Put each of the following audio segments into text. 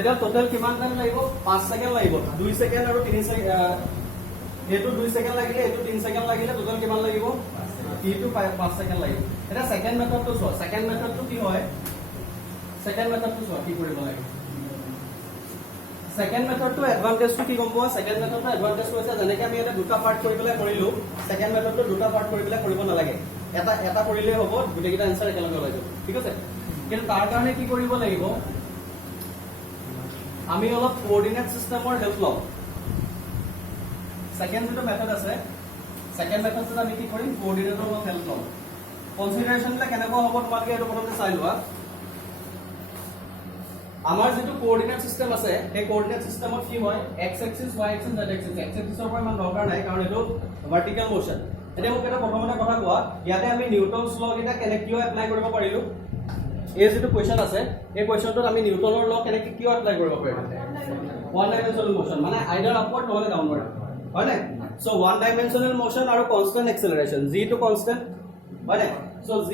তেতিয়া টোটাল কিমান টাইম লাগিব 5 সেকেন্ড লাগিব 2 সেকেন্ড আৰু 3 সেকেন্ড এটো 2 সেকেন্ড লাগিলে এটো 3 সেকেন্ড লাগিলে টোটাল কিমান লাগিব ইটো 5 সেকেন্ড লাগিব এটা সেকেন্ড মেথডটো চোৱা সেকেন্ড মেথডটো কি হয় সেকেন্ড মেথডটো চোৱা কি কৰিব লাগে সেকেন্ড মেথডটো এডভান্টেজটো কি গম পোৱা সেকেন্ড মেথডটো এডভান্টেজটো আছে যেনেকৈ আমি এটা দুটা পাৰ্ট কৰি পেলাই কৰিলো সেকেন্ড মেথডটো দুটা পাৰ্ট কৰি পেলাই কৰিব নালাগে এটা কৰিলে হ'ব গোটেইকেইটা আনসাৰ একেলগে ওলাই যাব ঠিক আছে কিন্তু তাৰ কাৰণে কি কৰিব লাগিব আমি অলপ কোঅৰ্ডিনেট সিস্টেমৰ হেল্প লম সেকেন্ড যেটো মেথড আছে সেকেন্ড মেথডটো আমি কি কৰিম কোঅৰ্ডিনেটৰ অলপ হেল্প লম কনসিডাৰেশনটা কেনেকুৱা হ'ব তোমালোকে এইটো প্ৰথমতে চাই লোৱা আমাৰ যেটো কোঅৰ্ডিনেট সিস্টেম আছে এই কোঅৰ্ডিনেট সিস্টেমত কি হয় x axis y axis z axis x এক্সিসৰ পৰা ইমান দৰকাৰ নাই কাৰণ এটো ভাৰ্টিকেল মোশন এতিয়া মোক এটা প্ৰথমতে কথা কোৱা ইয়াতে আমি নিউটনছ ল কেটা কেনেকৈ কিয় এপ্লাই কৰিব পাৰিলো এই যেটো কোৱেশ্চন আছে এই কোৱেশ্চনটোত আমি নিউটনৰ ল কেনেকৈ কিয় এপ্লাই কৰিব পাৰিলো ওৱান ডাইমেনশনাল মোশন মানে আইদাৰ আপৱাৰ্ড নহলে ডাউনৱাৰ্ড হয় না সো ওৱান ডাইমেনশনাল মোশন আৰু কনস্ট্যান্ট এক্সেলাৰেশন g টু কনস্ট্যান্ট হয় না সো g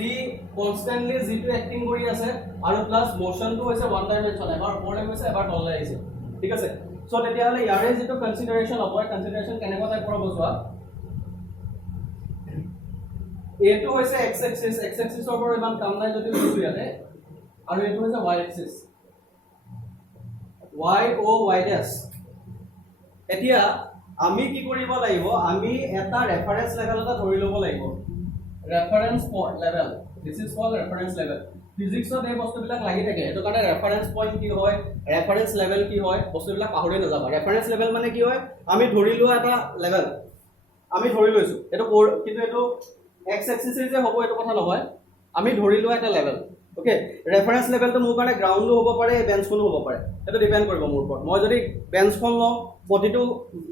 কনস্ট্যান্টলি g টু এক্টিং কৰি আছে আৰু প্লাস মোশনটো হৈছে ওৱান ডাইমেনশন এবাৰ ওপৰলৈ গৈছে এবাৰ তললৈ আহিছে ঠিক আছে সো তেতিয়া হলে ইয়াৰে যেটো কনসিডাৰেশন হ'ব কনসিডাৰেশন কেনেকুৱা টাইপৰ হ'ব চোৱা এটো হৈছে x এক্সিসৰ পৰা ইমান কাম নাই যদি লৈছো ইয়াতে আৰু এটো হৈছে y axis y o y dash এতিয়া আমি কি কৰিব লাগিব আমি এটা ৰেফাৰেন্স লেভেল এটা ধৰি ল'ব লাগিব reference level this is called reference level ফিজিক্সত এই বস্তুবিলাক লাগি থাকে এটো কাৰণে ৰেফাৰেন্স পইণ্ট কি হয় ৰেফাৰেন্স লেভেল কি হয় বস্তুবিলাক পাহৰি নাযাবা ৰেফাৰেন্স লেভেল মানে কি হয় আমি ধৰি লোৱা এটা লেভেল আমি ধৰি লৈছো এটো কিন্তু এটো x এক্সিস যে হ'ব এটো কথা নহয় আমি ধৰি লোৱা এটা লেভেল ওকে ৰেফাৰেন্স লেভেলটো মোৰ কাৰণে গ্ৰাউণ্ডো হ'ব পাৰে বেঞ্চখনো হ'ব পাৰে এটো ডিপেন্ড কৰিব মোৰ ওপৰত মই যদি বেঞ্চখন লওঁ প্ৰতিটো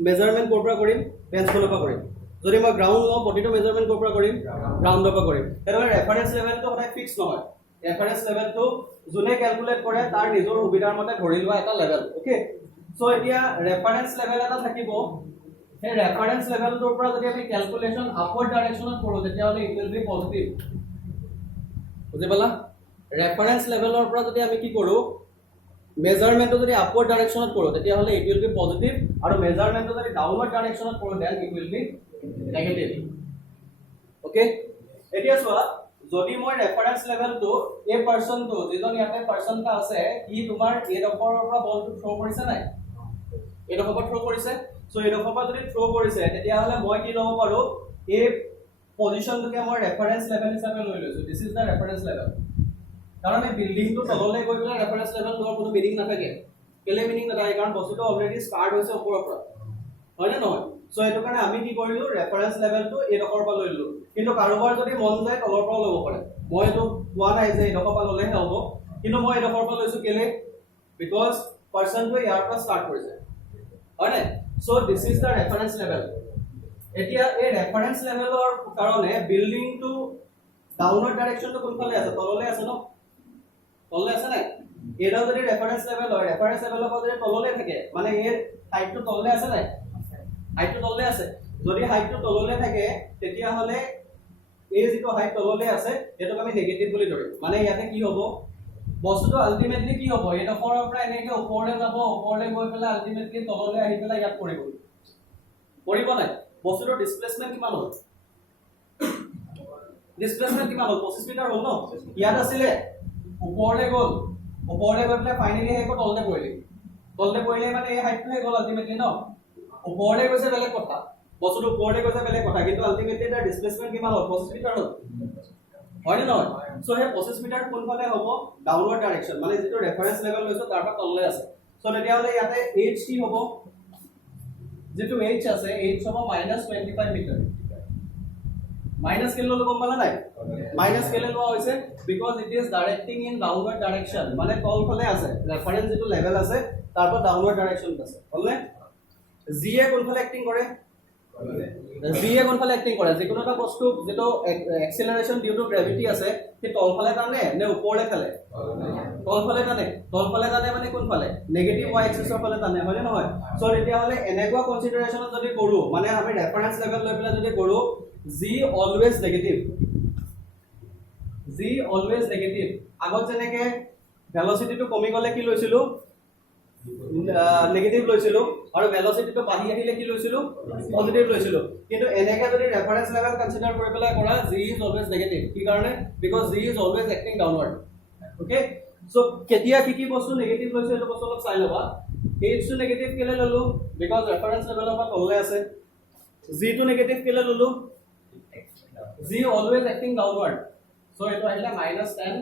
মেজাৰমেন্ট ক'ৰ পৰা কৰিম বেঞ্চখনৰ পৰা কৰিম যদি মই গ্ৰাউণ্ড লওঁ প্ৰতিটো মেজাৰমেন্ট ক'ৰ পৰা কৰিম গ্ৰাউণ্ডৰ পৰা কৰিম এটো ৰেফাৰেন্স লেভেলটো সদায় ফিক্স নহয় ৰেফাৰেন্স লেভেলটো যোনে ক্যালকুলেট কৰে তাৰ নিজৰ সুবিধাৰ মতে ধৰি লোৱা এটা লেভেল ওকে সো এতিয়া ৰেফাৰেন্স লেভেল এটা থাকিব এই ৰেফাৰেন্স লেভেলটোৰ পৰা যদি আমি ক্যালকুলেশন আপওয়াৰ্ড ডাইৰেকশনত কৰো তেতিয়া হলে ইট উইল বি পজিটিভ বুজি পালা ৰেফাৰেন্স লেভেলৰ পৰা যদি আমি কি কৰো মেজাৰমেন্টটো যদি আপওয়াৰ্ড ডাইৰেকশনত কৰো তেতিয়া হলে ইট উইল বি পজিটিভ আৰু মেজাৰমেন্টটো যদি ডাউনৱাৰ্ড ডাইৰেকশনত কৰো then it will be negative okay এতিয়া চোৱা যদি মই ৰেফাৰেন্স লেভেলটো এই পাৰসনটো যিজন ইয়াতে পাৰসনটা আছে ই তোমাৰ এই ডখৰৰ পৰা বলটো থ্ৰো কৰিছে নাই এই ডখৰৰ পৰা থ্ৰো কৰিছে সো এই ডখৰৰ পৰা যদি থ্ৰো কৰিছে তেতিয়া হলে মই কি লব পাৰো এই পজিশনটোকে মই ৰেফাৰেন্স লেভেল হিচাপে লৈ লৈছো this is the reference level কাৰণ এই বিল্ডিংটো তললৈ গৈ পেলাই ৰেফাৰেন্স লেভেল লোৱাৰ কোনো মিনিং নাথাকে কেলে মিনিং নাথাকে কাৰণ বস্তুটো অলৰেডি ষ্টাৰ্ট হৈছে ওপৰৰ পৰা হয় না নহয় সো এটো কাৰণে আমি কি কৰিলো ৰেফাৰেন্স লেভেলটো এই ডখৰৰ পৰা লৈ ললো কিন্তু কাৰোবাৰ যদি মন যায় তলৰ পৰা ল'ব পাৰে মই এটো কোৱা নাই যে এই ডখৰৰ পৰা ল'লেহে হ'ব কিন্তু মই এই ডখৰৰ পৰা লৈছো কেলে বিকজ পাৰসনটো ইয়াৰ পৰা ষ্টাৰ্ট কৰিছে হয় না so this is the reference level এতিয়া এই ৰেফাৰেন্স লেভেলৰ কাৰণে বিল্ডিংটো ডাউনৱাৰ্ড ডাইৰেকশনটো কোনফালে আছে তললৈ আছে ন তললৈ আছে নাই এটা যদি ৰেফাৰেন্স লেভেল হয় ৰেফাৰেন্স লেভেলৰ পৰা যদি তললৈ থাকে মানে এই হাইটটো তললৈ আছে নাই হাইটটো তললৈ আছে যদি হাইটটো তললৈ থাকে তেতিয়া হলে এই যেটো হাইট তললৈ আছে এটোক আমি নেগেটিভ বুলি ধৰিম মানে ইয়াতে কি হ'ব বস্তুটো আলটিমেটলি কি হ'ব এটা ফৰৰ পৰা এনেকে ওপৰলৈ যাব ওপৰলৈ গৈ পেলাই আলটিমেটলি তললৈ আহি পেলাই ইয়াত পৰিব নাই বস্তুটো ডিসপ্লেসমেন্ট কিমান হ'ল ডিসপ্লেসমেন্ট কিমান হ'ল 25 মিটাৰ হ'ল ন ইয়াত আছিল ওপৰলৈ গ'ল ওপৰলৈ গৈ পেলাই ফাইনালি হেকো তললৈ পৰিলে মানে এই হাইটটো গ'ল আলটিমেটলি ন ওপৰলৈ গৈছে বেলেগ কথা বস্তুটো ওপৰলৈ গৈছে বেলেগ কথা কিন্তু আলটিমেটলি তাৰ ডিসপ্লেসমেন্ট কিমান হ'ল 25 মিটাৰ হ'ল হয় না নহয় সো হে 25 মিটাৰ কোনফালে হ'ব ডাউনৱাৰ্ড ডাইৰেকশন মানে যেটো ৰেফাৰেন্স লেভেল লৈছো তাৰ পৰা তললৈ আছে সো তেতিয়া হলে ইয়াতে h কি হ'ব যেটো h আছে h হ'ব -25 মিটাৰ মাইনাস কেলে ললো গম পালা নাই মাইনাস কেলে লোৱা হৈছে because it is directing in downward direction মানে তলফালে আছে ৰেফাৰেন্স যেটো লেভেল আছে তাৰ পৰা ডাউনৱাৰ্ড ডাইৰেকশনত আছে হলনে g এ কোনফালে এক্টিং কৰে g এ কোনফালে এক্টিং কৰে যিকোনো এটা বস্তু যেটো এক্সেলাৰেশন ডিউ টু গ্ৰেভিটি আছে কি তলফালে টানে নে ওপৰলে টানে তলফালে টানে মানে কোনফালে নেগেটিভ y এক্সিসৰ ফালে টানে হয় নে নহয় সো এতিয়া হলে এনেকুৱা কনসিডাৰেশনত যদি কৰো মানে আমি ৰেফাৰেন্স লেভেল লৈ পেলাই যদি কৰো g always negative আগত যেনেকে ভেলোসিটিটো কমি গলে কি লৈছিলো নেগেটিভ লৈছিলো আৰু ভেলোচিটিটো বাঢ়ি আহিলে কি লৈছিলো পজিটিভ লৈছিলো কিন্তু এনেকে যদি ৰেফাৰেন্স লেভেল কনসিডাৰ কৰি পেলাই কৰা g is always negative কি কাৰণে because g is always acting downward okay so কেতিয়া কি বস্তু নেগেটিভ লৈছে এটা বস্তু অলপ চাই লবা h টো নেগেটিভ কেলে ললো because ৰেফাৰেন্স লেভেলৰ পৰা তললে আছে g টো নেগেটিভ কেলে ললো g always acting downward so এটো আহিলে -10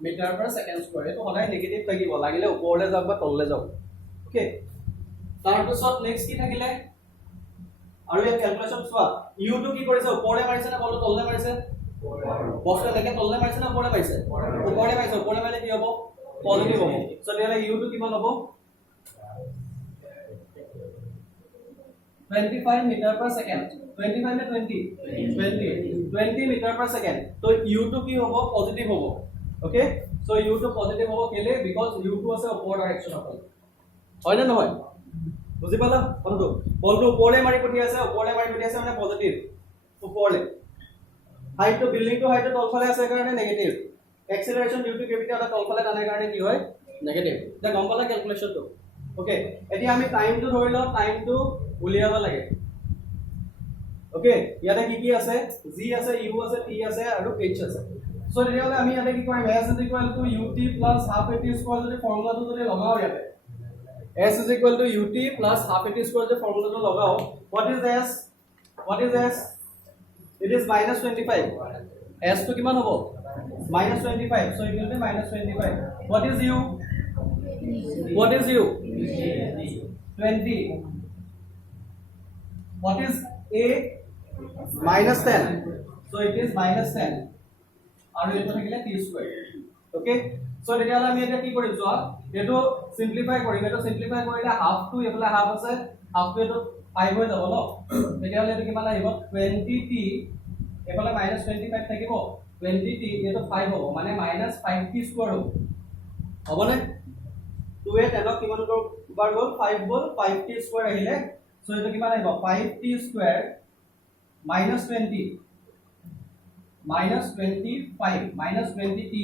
মিটাৰ per second square এটো সদায় নেগেটিভ থাকিব লাগিলে ওপৰলে যাওক বা তললে যাওক ওকে তাৰ পিছত নেক্সট কি থাকিলে আৰু এই ক্যালকুলেশন চোৱা u টো কি কৰিছে ওপৰলে মাৰিছে না বলটো তললে মাৰিছে বস্তু লেকে তললে মাৰিছে না ওপৰলে মাৰিছে ওপৰলে মাৰিছে ওপৰলে মাৰিলে কি হ'ব পজিটিভ হ'ব সো তেতিয়ালে u টো কিমান হ'ব 25 meter per second 25 में 20 meter per second तो u to की होबो पॉजिटिव होबो okay so u to positive होबो केले बिकॉज़ u to আছে ওপৰ ডাইৰেকশন অকল হয় না নহয় বুজি পালা বন্ধু বলটো ওপৰলে মাৰি পঠিয়াছে মানে পজিটিভ ওপৰলে হাইট তো বিল্ডিং তো হাইট তো তলফালে আছে কাৰণে নেগেটিভ এক্সেলাৰেশন ডিউ টু গ্ৰেভিটি এটা তলফালে টানে কাৰণে কি হয় নেগেটিভ এটা গম পালা ক্যালকুলেশন তো ওকে এতিয়া আমি টাইম তো ধৰি লও টাইম তো উলিয়াব লাগে ওকে ইয়াতে কি আছে g আছে u আছে t আছে আৰু h আছে সো তেতিয়ালে আমি ইয়াতে কি কৰিম s ut plus half at square যদি ফৰ্মুলাটো যদি লগাও ইয়াতে s ut plus half at square যদি ফৰ্মুলাটো লগাও what is s it is -25 s to কিমান হ'ব -25 so it will be -25 what is u 20 what is a -10 so it is -10 আৰু এটো থাকিলে t square ওকে সো তেতিয়ালে আমি এটা কি কৰিম যোৱা এটো সিম্পলিফাই কৰিম এটো সিম্পলিফাই কৰিলে হাফ টু এফালে হাফ আছে হাফ টু এটো 5 হৈ যাব ন তেতিয়ালে এটো কিমান আহিব 20t এফালে -25 থাকিব 20t এটো 5 হ'ব মানে -5t স্কয়াৰ হ'ব না 2 এ 10 কিমান বাৰ গল 5 গল 5t স্কয়াৰ আহিলে সো এটো কিমান আহিব 5t স্কয়াৰ -20 -20t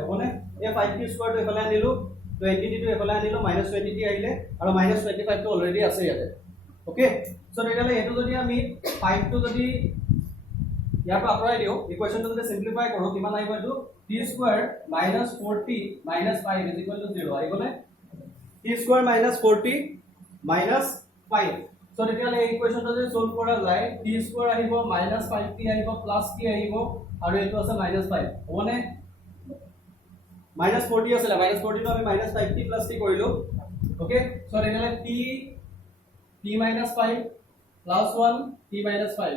হ'ব না এই 5t স্কয়াৰ তো এফালে আনিলো 20t তো এফালে আনিলো -20t আহিলে আৰু -25 তো অলৰেডি আছে ইয়াতে ওকে সো তেতিয়ালে এটো যদি আমি 5 তো যদি ইয়াটো আঁতৰাই দিও ইকুৱেচনটো যদি সিম্পলিফাই কৰো কিমান আহিব এটো t স্কয়াৰ -4t - 5 0 আহিব না t স্কয়াৰ -4t - 5 সো তেতিয়ালে এই ইকুৱেচনটো যদি সলভ কৰা যায় t স্কয়াৰ আহিব -5t আহিব প্লাস t আহিব আৰু এটো আছে -5 হবনে -40 আছিল -40 তো আমি -5t + t কৰিলো ওকে সো তেতিয়ালে t - 5 + 1 t - 5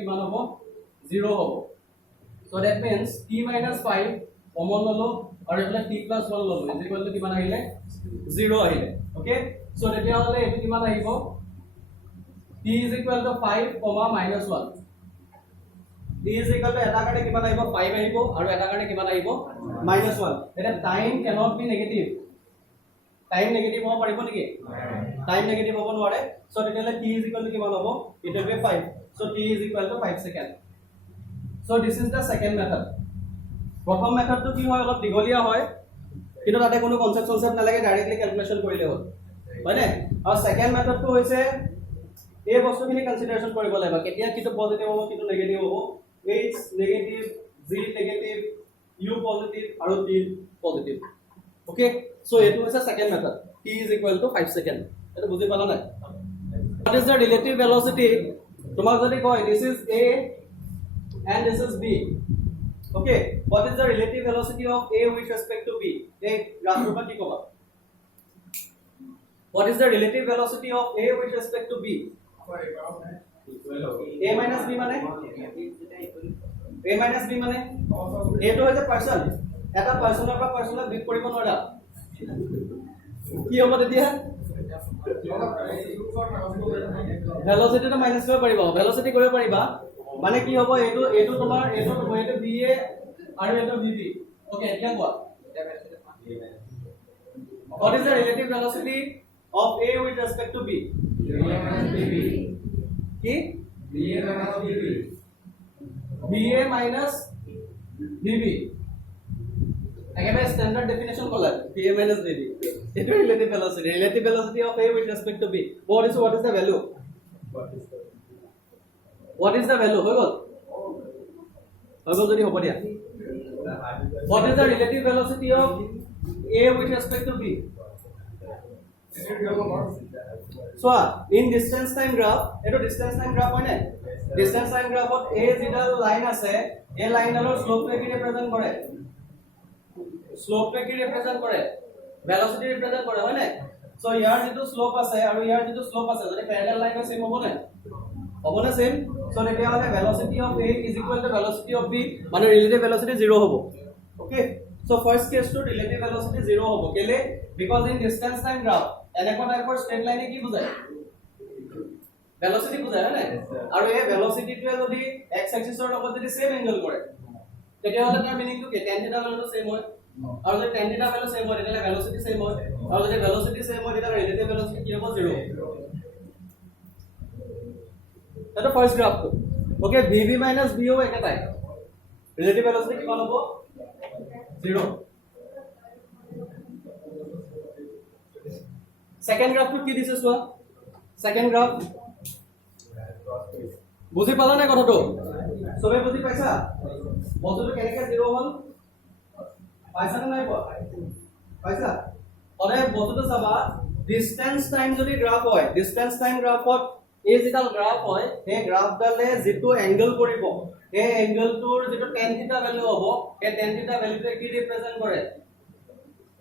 কিমান হ'ব 0 হ'ব so that means t - 5 common ললো আৰু এফালে t + 1 ললো কিমান আহিলে 0 আহিলে ওকে সো তেতিয়ালে এটো কিমান আহিব t is equal to 5, -1 t is equal to এটা কাৰণে কিমান আহিব 5 আহিব আৰু এটা কাৰণে কিমান আহিব -1 এটা time cannot be negative time negative হ'ব পাৰিব নেকি টাইম নেগেটিভ হ'ব নোৱাৰে সো তেতিয়ালে t is equal to কিমান হ'ব it will be 5 so t is equal to 5 second so this is the second method প্ৰথম মেথডটো কি হয় অলপ দীঘলীয়া হয় কিন্তু তাতে কোনো কনসেপ্ট নালাগে ডাইৰেক্টলি ক্যালকুলেশন কৰিলে হ'ল হয়নে আৰু সেকেন্ড মেথডটো হৈছে এই বস্তুখিনি কনসিডাৰেশন কৰিব লাগিব কেতিয়া কিটো পজিটিভ হ'ব কিটো নেগেটিভ হ'ব h negative g negative u positive আৰু t পজিটিভ ওকে সো এটো হৈছে সেকেন্ড মেথড t = 5 সেকেন্ড এটা বুজি পালা নাই what is the relative velocity তোমাক যদি কয় this is a and this is b okay what is the relative velocity of a with respect to b এই গ্রাফটা কি কবা what is the relative velocity of a with respect to b a minus b মানে এটো হৈছে person এটা পাৰ্সনৰ পৰা পাৰ্সনক beet কৰিব নোৱাৰা কি হ'ব তেতিয়া ভেলোসিটি তো মাইনাস কৰিব পাৰিবা ভেলোসিটি কৰিব পাৰিবা মানে কি হ'ব এটো তোমাৰ এটো va আৰু এটো vb ওকে এতিয়া কোৱা what is the relative velocity of a with respect to b কি va minus vb একেবাৰে স্ট্যান্ডার্ড ডেফিনেশন কলা va minus vb It's relative velocity. Relative velocity of A with respect to B. What is the value? What is the value? What is the relative velocity of A with respect to B? So, in distance time graph, distance time graph hoy na? Distance time graph of A jeta line ase, A line dalor slope to ki represent kore? Slope to ki represent kore? Velocity represent kore hoy na? So, yar jitu slope ase aru yar jitu slope ase, jodi parallel line ase same hobo na? Hobo na same? So, তেতিয়া হলে velocity of A is equal to velocity of B, মানে relative velocity 0 hobo. Okay? So, first case to relative velocity 0 hobo. Kele? Because in distance time graph, এনেকুৱা টাইপৰ straight line কি বুজায়? Velocity বুজায় হয় না? আৰু এই velocity টোৱে যদি x axis ৰ লগত যদি same angle কৰে, তেতিয়া হলে তাৰ meaning টো কি? tan theta value same হয়। আৰু যদি tan theta value same হয়, তেতিয়া velocity same হয়। আৰু যদি velocity same হয়, তেতিয়া relative velocity কি হ'ব? 0। এটা ফার্স্ট গ্রাফ তো ওকে vv - bo একেটাই রিলেটিভ ভেলোসিটি কিমান হ'ব 0 সেকেন্ড গ্রাফটো কি দিছে সোৱা সেকেন্ড গ্রাফ বুজি পালা না কথাটো সবে বুজি পাইছা বস্তুটো কেনেকৈ 0 হ'ল পাইছা না নাই পাইছা অৰে বস্তুটো চাবা ডিসটেন্স টাইম যদি গ্ৰাফ হয় ডিসটেন্স টাইম গ্ৰাফত এই যেটা গ্ৰাফ হয় এই গ্ৰাফডালে যেটো অ্যাঙ্গেল কৰিব এই অ্যাঙ্গেলটোৰ যেটো tan থিটা ভ্যালু হ'ব এই tan থিটা ভ্যালুটো কি ৰিপ্ৰেজেন্ট কৰে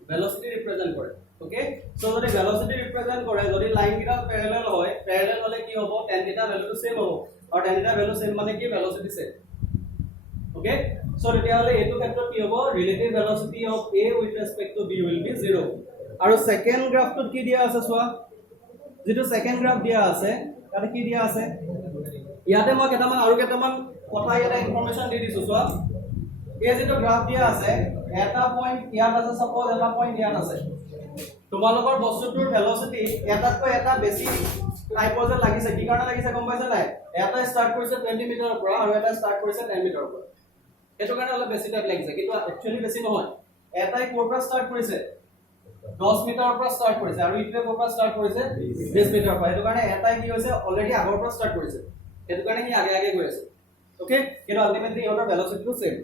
ভেলোসিটি ৰিপ্ৰেজেন্ট কৰে ওকে সো যদি ভেলোসিটি ৰিপ্ৰেজেন্ট কৰে যদি লাইন কিটা প্যাৰালেল হয় প্যাৰালেল হলে কি হ'ব tan থিটা ভ্যালুটো সেম হ'ব আৰু tan থিটা ভ্যালু সেম মানে কি ভেলোসিটি সেম ওকে সো তেতিয়া হলে এটো ক্ষেত্ৰত কি হ'ব relative velocity of A with respect to B will be 0 আৰু সেকেন্ড গ্ৰাফটোত কি দিয়া আছে সোৱা যেটো সেকেন্ড গ্রাফ দিয়া আছে তাতে কি দিয়া আছে ইয়াতে মই কেটামান কথা ইয়াতে ইনফৰমেশন দি দিছো সোৱা এই যেটো গ্রাফ দিয়া আছে এটা পয়েন্ট ইয়াত আছে সাপোজ এটা পয়েন্ট ইয়াত আছে তোমালোকৰ বস্তুটোৰ ভেলোসিটি এটাতকৈ এটা বেছি টাইপৰ যে লাগিছে কি কাৰণে লাগিছে গম পাইছা নাই এটা স্টাৰ্ট কৰিছে 20 মিটাৰৰ পৰা আৰু এটা স্টাৰ্ট কৰিছে 10 মিটাৰৰ পৰা এটো কাৰণে অলপ বেছি টাইপ লাগিছে কিন্তু একচুয়ালি বেছি নহয় এটাই কোৰ পৰা স্টাৰ্ট কৰিছে 10 মিটাৰৰ পৰা স্টাৰ্ট কৰিছে আৰু ইটোৱে কোৰ পৰা স্টাৰ্ট কৰিছে 20 মিটাৰৰ পৰা এটো কাৰণে এটাই কি হৈছে অলৰেডি আগৰ পৰা স্টাৰ্ট কৰিছে এটো কাৰণে কি আগে গৈ আছে ওকে কিন্তু আলটিমেটলি ইহঁতৰ ভেলোসিটিটো সেম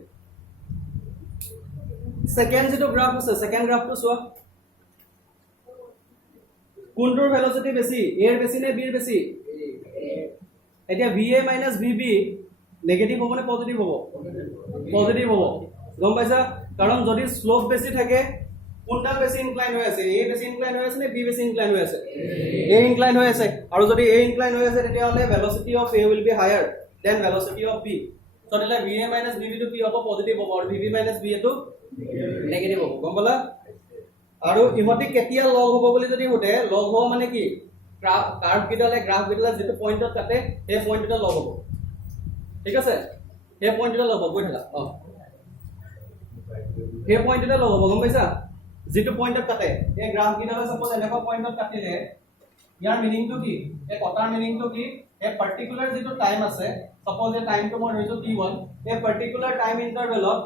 সেকেন্ড যেটো গ্ৰাফ আছে সেকেন্ড গ্ৰাফটো সোৱা কোনটোৰ ভেলোসিটি বেছি a এৰ বেছি নে b এৰ বেছি এতিয়া va - vb নেগেটিভ হ'ব নে পজিটিভ হ'ব পজিটিভ হ'ব গম পাইছা কাৰণ যদি স্লোপ বেছি থাকে কোনটা বেছি ইনক্লাইন হৈ আছে a বেছি ইনক্লাইন হৈ আছে নে b বেছি ইনক্লাইন হৈ আছে a ইনক্লাইন হৈ আছে আৰু যদি a ইনক্লাইন হৈ আছে তেতিয়া হলে velocity of a will be higher than velocity of b so তেতিয়া va - vb টো কি হ'ব পজিটিভ হ'ব আৰু vb - b টো নেগেটিভ হ'ব গম পালা আৰু ইহতি কেতিয়া লগ হ'ব বুলি যদি হতে লগ হ'ব মানে কি কার্ভ কিডালে গ্রাফ কিডালে যেটো পয়েন্টত কাটে এই পয়েন্টটা লগ হ'ব ঠিক আছে এই পয়েন্টটা লগ হ'ব গৈ থাকা এই পয়েন্টটা লগ হ'ব গম পাইছা যেটো পয়েন্টত কাটে এই গ্রাফ কিডালে সাপোজ এনেকুৱা পয়েন্টত কাটিলে ইয়াৰ মিনিংটো কি এই কটাৰ মিনিংটো কি এই পাৰ্টিকুলাৰ যেটো টাইম আছে সাপোজ এই টাইমটো মই লৈছো t1 এই পাৰ্টিকুলাৰ টাইম ইন্টাৰভেলত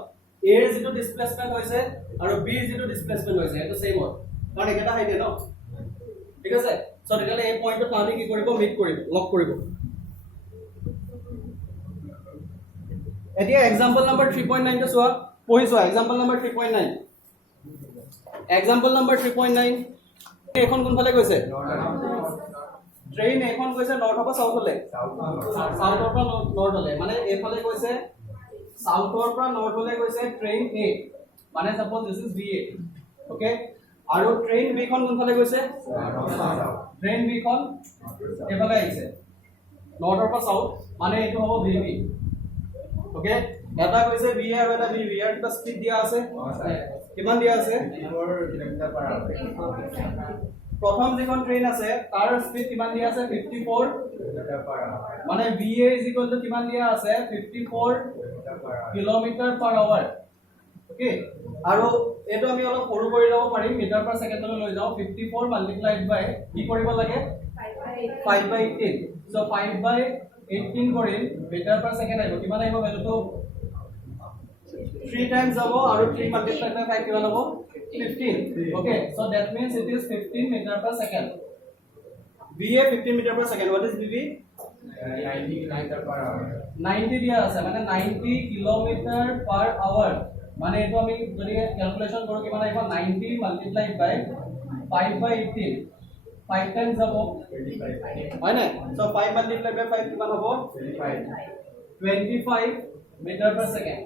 a এৰ যেটো ডিসপ্লেসমেন্ট হৈছে আৰু b এৰ যেটো ডিসপ্লেসমেন্ট হৈছে এটো সেম হয় কাৰণ এটা হাইতে ন ঠিক আছে সো তেতিয়ালে এই পয়েন্টত তাহলে কি কৰিব মিট কৰিব লক কৰিব এতিয়া এক্সাম্পল নাম্বাৰ 3.9 টো সোৱা পঢ়িছো এক্সাম্পল নাম্বাৰ 3.9 এক্সাম্পল নাম্বাৰ 3.9 এখন কোনফালে গৈছে ট্ৰেইন এখন গৈছে নৰ্থ পৰা সাউথ হলে সাউথৰ পৰা নৰ্থ হলে মানে এফালে গৈছে সাউথৰ পৰা নৰ্থ হলে গৈছে ট্ৰেইন A মানে suppose this is BA okay আৰু ট্ৰেইন B খন কোনফালে গৈছে ট্ৰেইন B খন এফালে আহিছে নৰ্থৰ পৰা সাউথ মানে এটো হ'ব VB ওকে এটা কৈছে BA আৰু এটা BB আৰু এটা স্পিড দিয়া আছে কিমান দিয়া আছে 4 কিলোমিটাৰ পাৰ আৱাৰ প্ৰথম যেখন ট্ৰেইন আছে তাৰ স্পিড কিমান দিয়া আছে 54 কিলোমিটাৰ পাৰ আৱাৰ মানে BA কিমান দিয়া আছে 54 কিলোমিটাৰ পাৰ আৱাৰ ওকে আৰু এটো আমি অলপ সৰু কৰি লব পাৰিম মিটাৰ পাৰ সেকেন্ডলৈ লৈ যাও 54 মাল্টিপ্লাইড বাই কি কৰিব লাগে 5/18 সো 5/18 কৰিম মিটাৰ পাৰ সেকেন্ড আহিব কিমান আহিব ভ্যালুটো 3 times যাব আৰু 3 multiplied by 5 কিমান হ'ব 15 okay so that means it is 15 meter per second va 15 meter per second what is vb 90 kilometer per hour 90 দিয়া আছে মানে 90 কিলোমিটার per hour মানে এটো আমি যদি ক্যালকুলেশন কৰো কিমান আহিব 90 multiplied by 5 by 18 5 times যাব 25 হয় না so 5 multiplied by 5 কিমান হ'ব 25 meter per second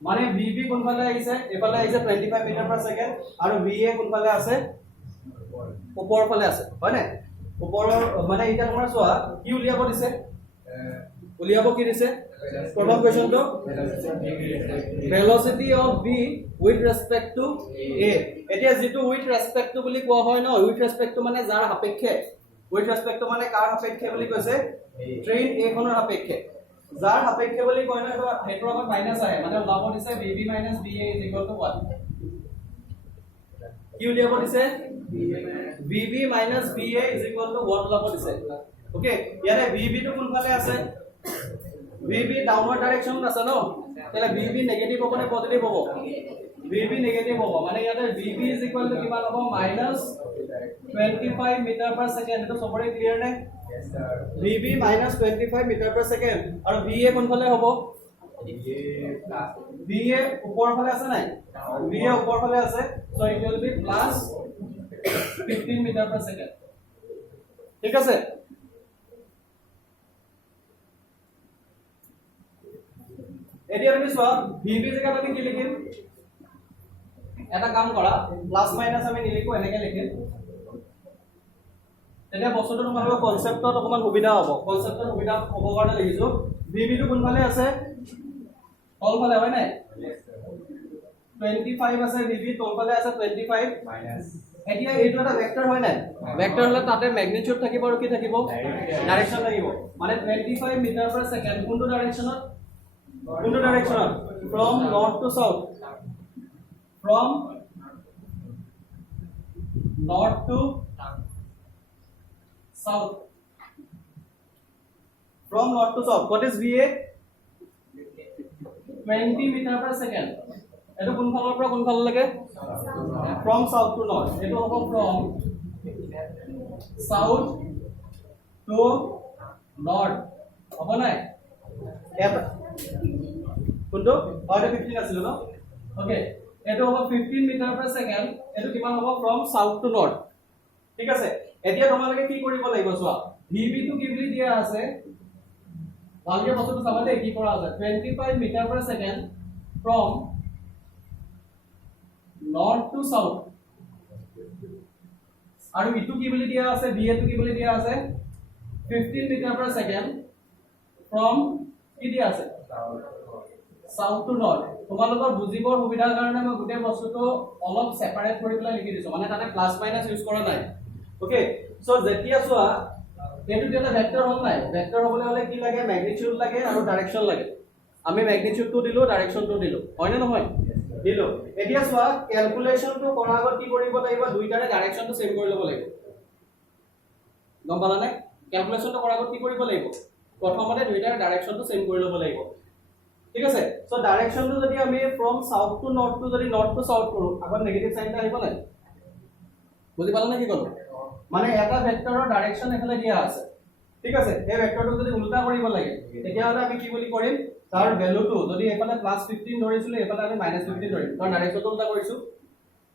মানে vb কোনফালে আহিছে এফালে আহিছে 25 meter per second আৰু va কোনফালে আছে ওপৰৰ ফালে আছে হয় না ওপৰৰ মানে এটা তোমাৰ চোৱা কি উলিয়াব দিছে উলিয়াব কি দিছে প্ৰথম কোৱেশ্চনটো velocity of b with respect to a এতিয়া যেটো with respect to বুলি কোৱা হয় ন with respect to মানে যাৰ সাপেক্ষে with respect to মানে কাৰ সাপেক্ষে বুলি কৈছে ট্ৰেইন a খনৰ সাপেক্ষে যাৰ সাপেক্ষে বুলি কয় না তো হেতৰ আগত মাইনাস আহে মানে ওলাব দিছে bb - ba = 1 কি উলিয়াব দিছে bb - ba = 1 ওলাব দিছে ওকে ইয়াৰে bb টো কোনফালে আছে bb ডাউনৱাৰ্ড ডাইরেকশন আছে ন তাহলে bb নেগেটিভ হ'ব নে পজিটিভ হ'ব bb নেগেটিভ হ'ব মানে ইয়াতে bb = কিমান হ'ব -25 মিটাৰ পাৰ সেকেন্ড এটো সবৰে ক্লিয়াৰ নে yes sir bb - 25 metre per second আৰু va কোনফালে হ'ব va ওপৰ ফালে আছে নাই va ওপৰ ফালে আছে so it will be plus 15 metre per second ঠিক আছে এতিয়া আমি চোৱা vb জায়গাত আমি কি লিখিম এটা কাম কৰা প্লাস মাইনাস আমি নিলিখো এনেকে লিখিম এতিয়া বস্তুটো তোমালোকৰ কনসেপ্টত অকমান সুবিধা হ'ব কনসেপ্টৰ সুবিধা হ'ব কাৰণে লিখিছো vb টো কোনফালে আছে তলফালে হয় নাই 25 আছে vb তলফালে আছে 25 minus এতিয়া এইটো এটা ভেক্টৰ হয় নাই ভেক্টৰ হলে তাতে ম্যাগনিটিউড থাকিব আৰু কি থাকিব ডাইৰেকশন থাকিব মানে 25 মিটাৰ পাৰ সেকেন্ড কোনটো ডাইৰেকশনত from north to south from north to south from north to south what is va 20 meter per second এটো কোন ফালৰ পৰা কোন ফাল লাগে from south to north এটো হ'ব from south to north হ'ব নাই এটা কোনটো অৰ্ডাৰ 15 আছিল ন ওকে এটো হ'ব 15 মিটাৰ পাৰ সেকেন্ড এটো কিমান হ'ব from south to north ঠিক আছে এতিয়া তোমালোকে কি কৰিব লাগিব চোৱা vb টো কি বুলি দিয়া আছে ভালকে বস্তুটো চাবা দেই কি কৰা আছে 25 metre per second from north to south আৰু ইটো কি বুলি দিয়া আছে va টো কি বুলি দিয়া আছে 15 মিটাৰ পাৰ সেকেন্ড from কি দিয়া আছে south to north তোমালোকৰ বুজিবৰ সুবিধাৰ কাৰণে মই গোটেই বস্তুটো অলপ সেপাৰেট কৰি পেলাই লিখি দিছো মানে তাতে প্লাস মাইনাস ইউজ কৰা নাই ওকে সো যেতিয়া চোৱা এটো এটা ভেক্টৰ হ'ল নাই ভেক্টৰ হ'বলৈ হলে কি লাগে ম্যাগনিটিউড লাগে আৰু ডাইৰেকশন লাগে আমি ম্যাগনিটিউডটো দিলো ডাইৰেকশনটো দিলো হয় নে নহয় দিলো এতিয়া চোৱা ক্যালকুলেশনটো কৰাৰ আগত কি কৰিব লাগিব দুইটাৰে ডাইৰেকশনটো সেম কৰি ল'ব লাগিব গম পালা নে ক্যালকুলেশনটো কৰাৰ আগত কি কৰিব লাগিব প্ৰথমতে দুইটাৰে ডাইৰেকশনটো সেম কৰি ল'ব লাগিব ঠিক আছে সো ডাইৰেকশনটো যদি আমি from south to north to যদি north to south কৰো আগত নেগেটিভ সাইনটা আহিব নাই বুজি পালা নে কি কলো মানে এটা ভেক্টৰৰ ডাইৰেকশন এফালে দিয়া আছে ঠিক আছে এই ভেক্টৰটো যদি উল্টা কৰিব লাগে তেতিয়া হলে আমি কি বুলি কৰিম তাৰ ভ্যালুটো যদি এফালে +15 ধৰিছিলো এফালে আমি -15 ধৰিম কাৰণ ডাইৰেকশনটো উল্টা কৰিছো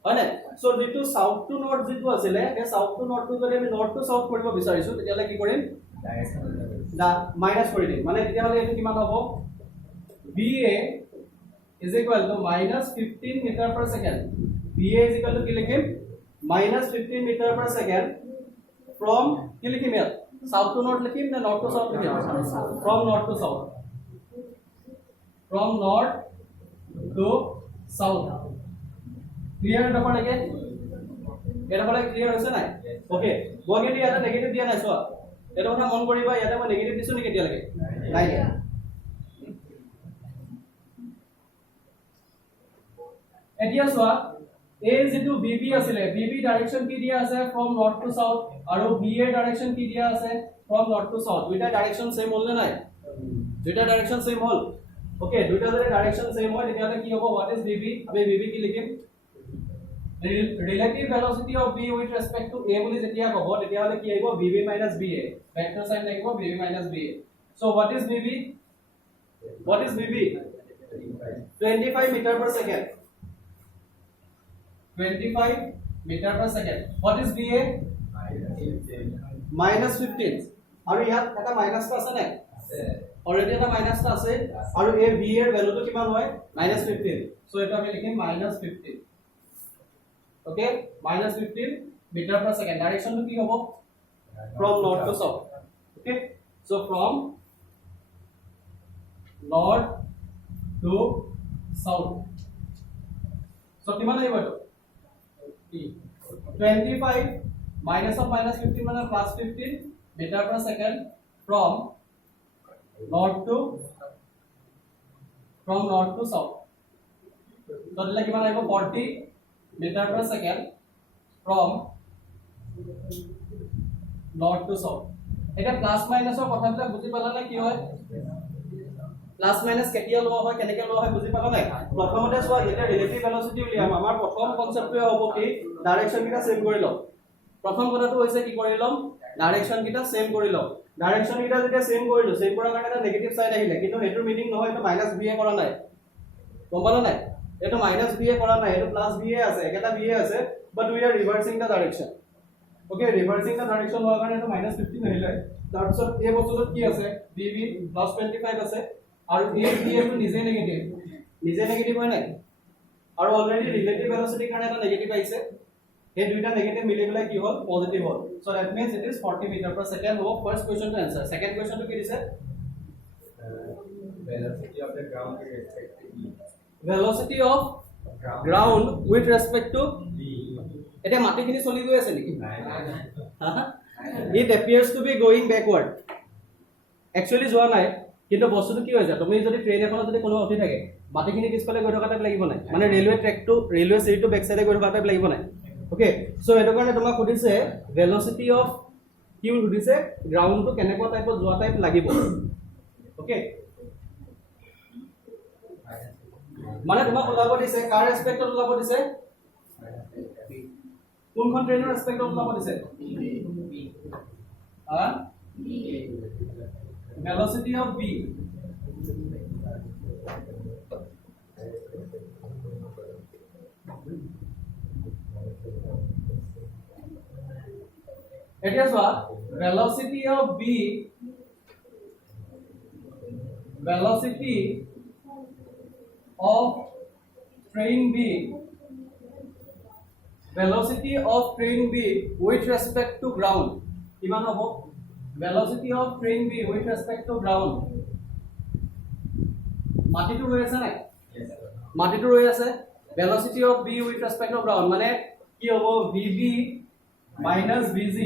হয় না সো যেটো সাউথ টু নৰ্থ যেটো আছিল এই সাউথ টু নৰ্থ যদি আমি নৰ্থ টু সাউথ কৰিব বিচাৰিছো তেতিয়া হলে কি কৰিম মাইনাস কৰি দিম মানে তেতিয়া হলে এটো কিমান হ'ব va is equal to -15 meter per second va is equal to কি লিখিম -15 meter per second from কি লিখিম ইয়াত south to north লিখিম না north to south লিখিম from north to south from north to south clear এটা পড়ে কে এটা পড়ে ক্লিয়ার হৈছে নাই ওকে মই কিন্তু ইয়াতে নেগেটিভ দিয়া নাই চোৱা এটা কথা মন কৰিবা ইয়াতে মই নেগেটিভ দিছো নেকি এতিয়া লাগে নাই দিয়া এতিয়া চোৱা a যেটো bb আছিল bb ডাইৰেকশন কি দিয়া আছে from north to south আৰু va ডাইৰেকশন কি দিয়া আছে from north to south দুইটা ডাইৰেকশন সেম হল না নাই দুইটা ডাইৰেকশন সেম হল ওকে দুইটা যদি ডাইৰেকশন সেম হয় তেতিয়াহলে কি হ'ব হোৱাট ইজ vb আমি vb কি লিখিম relative velocity of b with respect to a বুলি যেতিয়া ক'ব তেতিয়াহলে কি আহিব vb - ba ভেক্টৰ সাইন লাগিব vb - ba so what is vb 25 meter per second 25 meter per second what is va minus 15 আৰু ইয়াত এটা মাইনাস আছে নাই অলৰেডি এটা মাইনাস আছে আৰু এই v এর ভ্যালুটো কিমান হয় -15 সো এটা আমি লিখিম -15 ওকে -15 মিটার per second ডাইরেকশনটো কি হ'ব from north to south okay so from north to south so কিমান আহিব এটো 25 minus of -15 মানে +15 meter per second from north to south so দিলে কিমান আহিব 40 meter per second from north to south এটা প্লাস মাইনাসৰ কথাবিলাক বুজি পালা নে কি হয় প্লাস মাইনাস কেতিয়া লোৱা হয় কেনেকৈ লোৱা হয় বুজি পালা নাই প্ৰথমতে চোৱা এটা ৰিলেটিভ ভেলোসিটি উলিয়াম আমাৰ প্ৰথম কনসেপ্টটো হ'ব কি ডাইৰেকশন কিটা সেম কৰি লম প্ৰথম কথাটো হৈছে কি কৰি লম ডাইৰেকশন কিটা সেম কৰি লম ডাইৰেকশন কিটা যেতিয়া সেম কৰিলো সেম কৰাৰ কাৰণে এটা নেগেটিভ সাইন আহিলে কিন্তু হেতুৰ মিনিং নহয় এটা -va কৰা নাই গম পালা নাই এটা -va কৰা নাই এটা +va আছে একটা va আছে বাট we are ৰিভাৰ্সিং da direction okay ৰিভাৰ্সিং da direction হোৱাৰ কাৰণে এটা -15 আহিলে তাৰ পিছত এই বস্তুটো কি আছে vb +25 আছে আৰু এই va টো নিজে নেগেটিভ হয় নাই আৰু অলৰেডি ৰিলেটিভ ভেলোসিটি কাৰণে এটা নেগেটিভ আহিছে এই দুইটা নেগেটিভ মিলি পেলাই কি হ'ল পজিটিভ হ'ল so that means it is 40 metre per second হ'ব ফাৰ্স্ট কোৱেশ্চন টু আনসাৰ সেকেন্ড কোৱেশ্চন টু কি দিছে velocity of the ground with respect to e velocity of ground with respect to এটা মাটিখিনি চলি গৈ আছে নেকি it appears to be going backward actually যোৱা নাই কিন্তু বস্তুটো কি হৈছে তুমি যদি ট্ৰেইন এখনত যদি কোনো উঠি থাকে মাটিখিনি পিছফালে গৈ থকা টাইপ লাগিব নাই মানে ৰেলৱে ট্ৰেকটো ৰেলৱে চিৰিটো বেক সাইডে গৈ থকা টাইপ লাগিব নাই ওকে সো এটো কাৰণে তোমাক সুধিছে ভেলোসিটি অফ কি সুধিছে গ্ৰাউণ্ডটো কেনেকুৱা টাইপত যোৱা টাইপ লাগিব ওকে মানে তোমাক ওলাব দিছে কাৰ ৰেসপেক্টত ওলাব দিছে কোনখন ট্ৰেইনৰ ৰেসপেক্টত ওলাব দিছে velocity of v এতিয়া চোৱা velocity of v velocity of train b velocity of train b with respect to ground কিমান হ'ব velocity of train b with respect to ground মাটিটো ৰৈ আছে নাই মাটিটো ৰৈ আছে velocity of b with respect to ground মানে কি হ'ব vb minus vg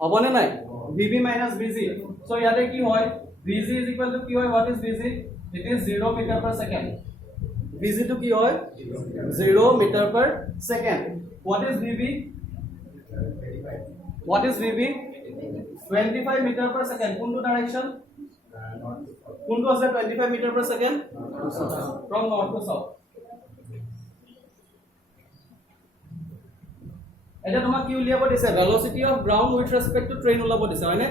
হ'বনে নাই vb minus vg so ইয়াতে কি হয় vg is equal to কি হয় what is vg it is 0 meter per second vg to কি হয় 0 meter per second what is vb what is vb 25 meter per second কোনটো ডাইরেকশন কোনটো আছে 25 meter per second from north to south এটা তোমাক কি উলিয়াব দিছে velocity of ground with respect to train উলাব দিছে হয়নে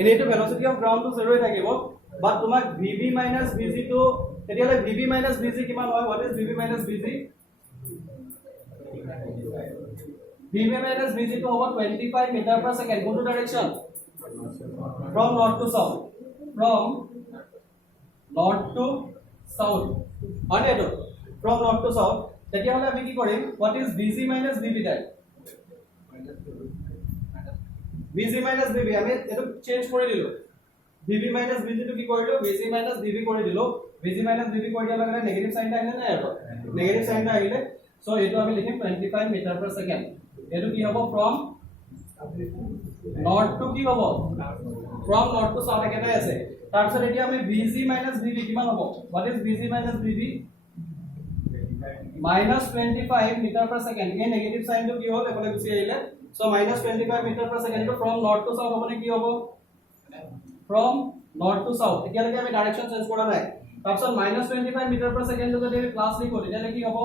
এনেটো velocity of ground to 0 থাকিব বাট তোমাক vb minus vg to তেতিয়ালে vb minus vg কিমান হয় what is vb minus vg vb minus vg to হ'ব 25 meter per second কোনটো direction from north to south from north to south হয়নে এটো from north to south তেতিয়ালে আমি কি কৰিম what is vg minus vb তাই vg minus vb আমি এটো চেঞ্জ কৰি দিলো vb minus vg to কি কৰিলো vg minus vb কৰি দিলো vg minus vb কৰি দিয়াৰ লগে নেগেটিভ সাইনটা আহিলে নাই আৰু নেগেটিভ সাইনটা আহিলে সো এটো আমি লিখিম 25 মিটাৰ per second এটো কি হ'ব from north to কি হ'ব from north to south একেটাই আছে তাৰ পিছত এতিয়া আমি vg minus vb কিমান হ'ব what is vg minus vb minus 25 meter per second এই নেগেটিভ সাইনটো কি হ'ল এফালে গুচি আহিলে so minus 25 meter per second to from north to south হ'বনে কি হ'ব from নৰ্থ টু সাউথ এতিয়ালৈকে আমি ডাইৰেকশন চেঞ্জ কৰা নাই তাৰপিছত -25 মিটাৰ পাৰ সেকেন্ড যদি আমি প্লাছ লিখো তেতিয়ালে কি হ'ব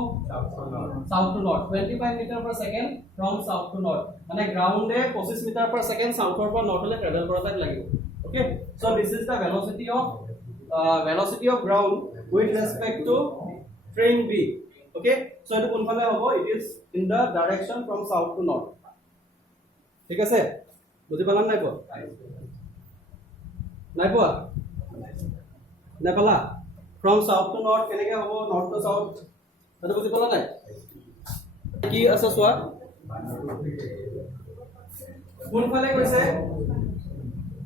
south to north 25 metre per second from south to north মানে গ্ৰাউণ্ডে 25 মিটাৰ পাৰ সেকেন্ড সাউথৰ পৰা নৰ্থলৈ ট্ৰেভেল কৰাটাক লাগিব okay so this is the velocity of ground with respect to train B okay so etu konfale hobo it is in the direction from south to north ঠিক আছে বুজি পালাম নাই পোৱা নাই পালা from south to north কেনেকে হ'ব north to south এটো বুজি পালা নাই কি আছে সোৱা কোনফালে গৈছে